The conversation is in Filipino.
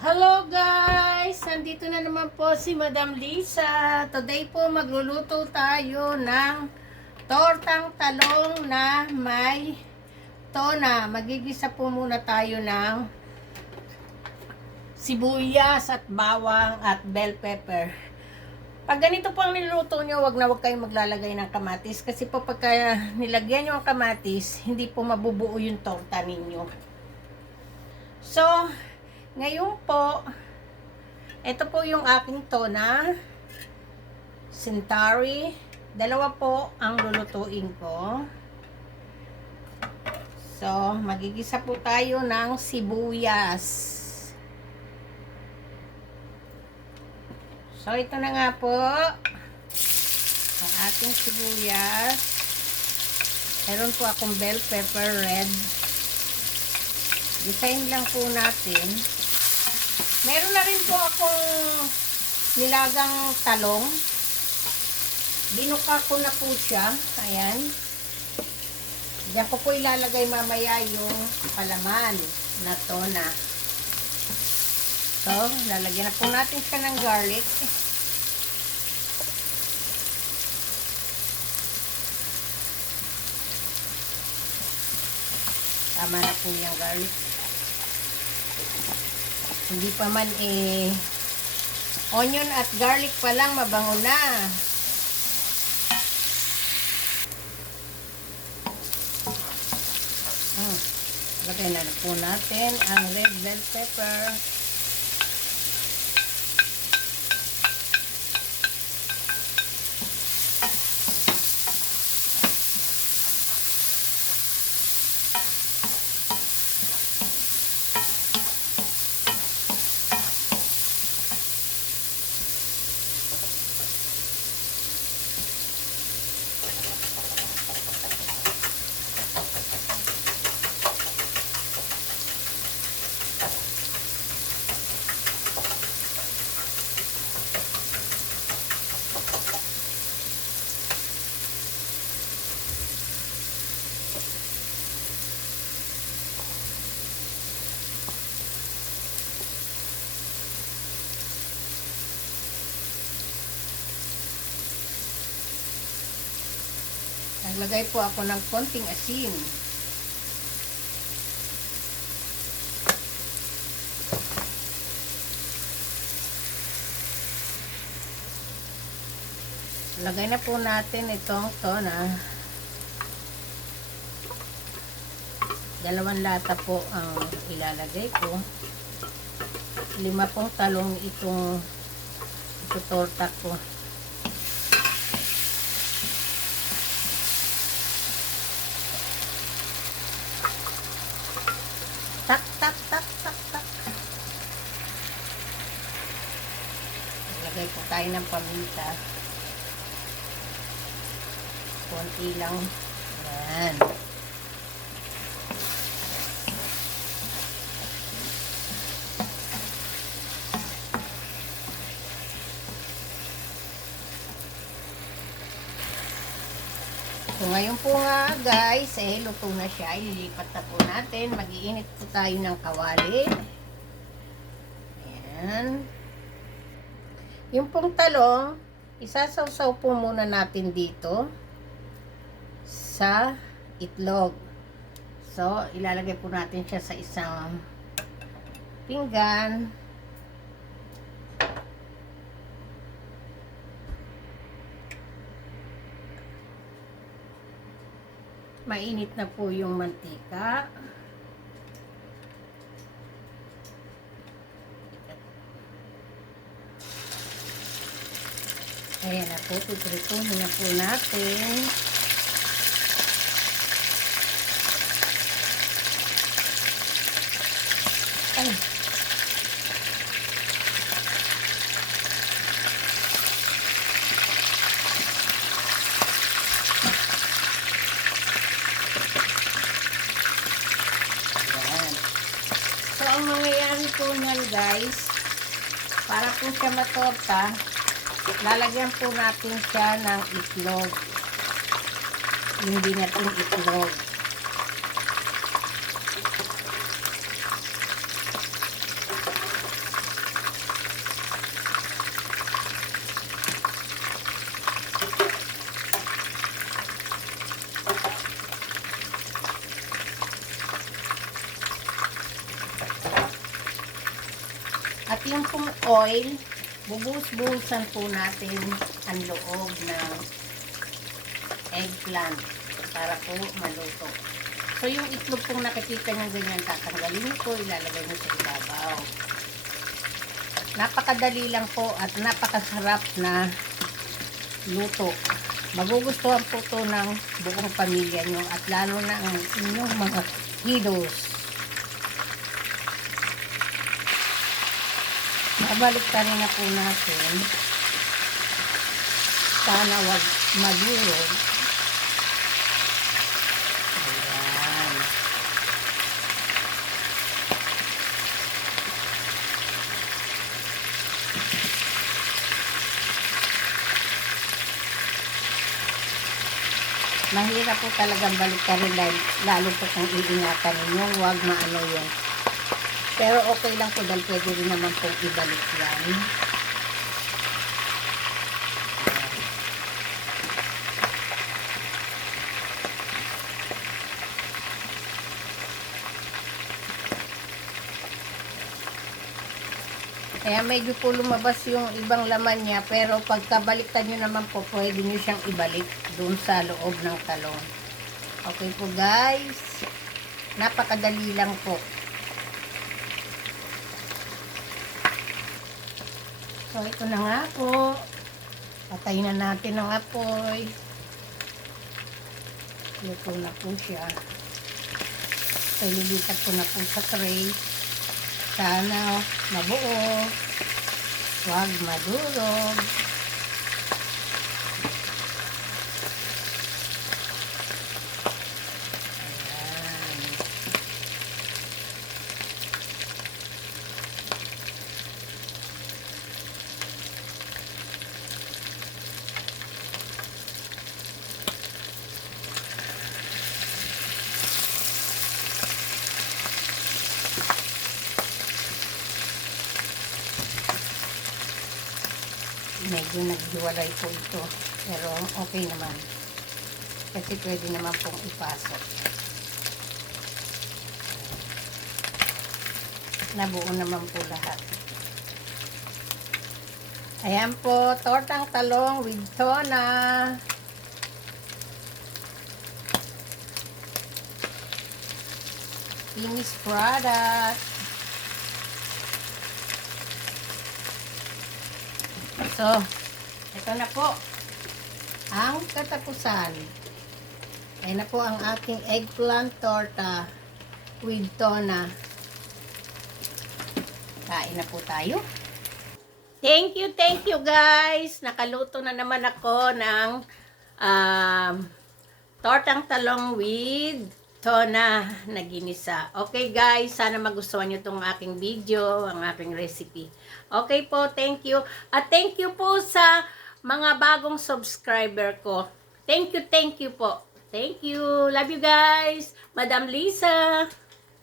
Hello guys! Nandito na naman po si Madam Lisa. Today po magluluto tayo ng tortang talong na may tona. Magigisa po muna tayo ng sibuyas at bawang at bell pepper. Pag ganito po ang niluluto nyo, wag kayong maglalagay ng kamatis. Kasi po pagka nilagyan nyo ang kamatis, hindi po mabubuo yung torta ninyo. So, ngayon po, ito po yung aking tona, Centauri. Dalawa po ang lulutuin ko. So, magigisa po tayo ng sibuyas. So, ito na nga po ang ating sibuyas. Meron po akong bell pepper red. Gisahin lang po natin. Meron na rin po akong nilagang talong. Binuka ko na po siya. Ayan. Diyan ko po ilalagay mamaya yung palaman na tona. So, lalagyan na po natin siya ng garlic. Tama na po yung garlic. Hindi pa man onion at garlic pa lang mabango na. Lagay na po natin ang red bell pepper. Naglagay po ako ng konting asin. Lagay na po natin itong tona. 2 lata po ang ilalagay ko. 5 pong talong itong torta ko. Tak, tak, tak, tak, tak. Lagay po tayo ng paminta. Konti lang. Yan. So, ngayon po nga guys, luto na siya. Ililipat na po natin. Mag-iinit po tayo ng kawali. Ayan. Yung pong talong, isasawsaw po muna natin dito sa itlog. So, ilalagay po natin siya sa isang pinggan. Mainit na po yung mantika. Ayan na po, tutuloy na po natin. Ay. So, ang mangyayari po niyan guys, para po siya matorta, lalagyan po natin siya ng itlog. Hindi natin itlog. At yung pong oil, bubuhos-buhusan po natin ang loob ng eggplant para po maluto. So, yung itlog pong nakikita nyo ganyan, tatanggalin nyo po, ilalagay nyo sa ibabaw. Napakadali lang po at napakasarap na luto. Magugustuhan po to ng buong pamilya nyo at lalo na ang inyong mga kiddos. Babalik ka rin na po natin. Sana wag madurog. Ayan. Mahirap po talagang balik ka rin lalo po kung iingatan ninyo. Wag maano yun. Pero okay lang po dahil pwede rin naman pong ibalik yan. Kaya medyo po lumabas yung ibang laman niya, pero pagkabaliktad nyo naman po, pwede nyo siyang ibalik doon sa loob ng talong. Okay po guys, napakadali lang po. So ito na nga po, patayin na natin ang apoy. Luto na po siya. So ililipat ko na po sa tray. Sana mabuo, huwag madurog. Ayan. Medyo naghiwalay po ito, pero okay naman kasi pwede naman pong ipasok. Nabuo naman po lahat. Ayan po, tortang talong with tuna. Finished product. So, ito na po ang katapusan. Ayan na po ang aking eggplant torta with tuna. Kain na po tayo. Thank you guys. Nakaluto na naman ako ng tortang talong with tuna na ginisa. Okay guys, sana magustuhan nyo itong aking video, ang aking recipe. Okay po, thank you. At thank you po sa mga bagong subscriber ko. Thank you po. Thank you. Love you guys. Madam Lisa.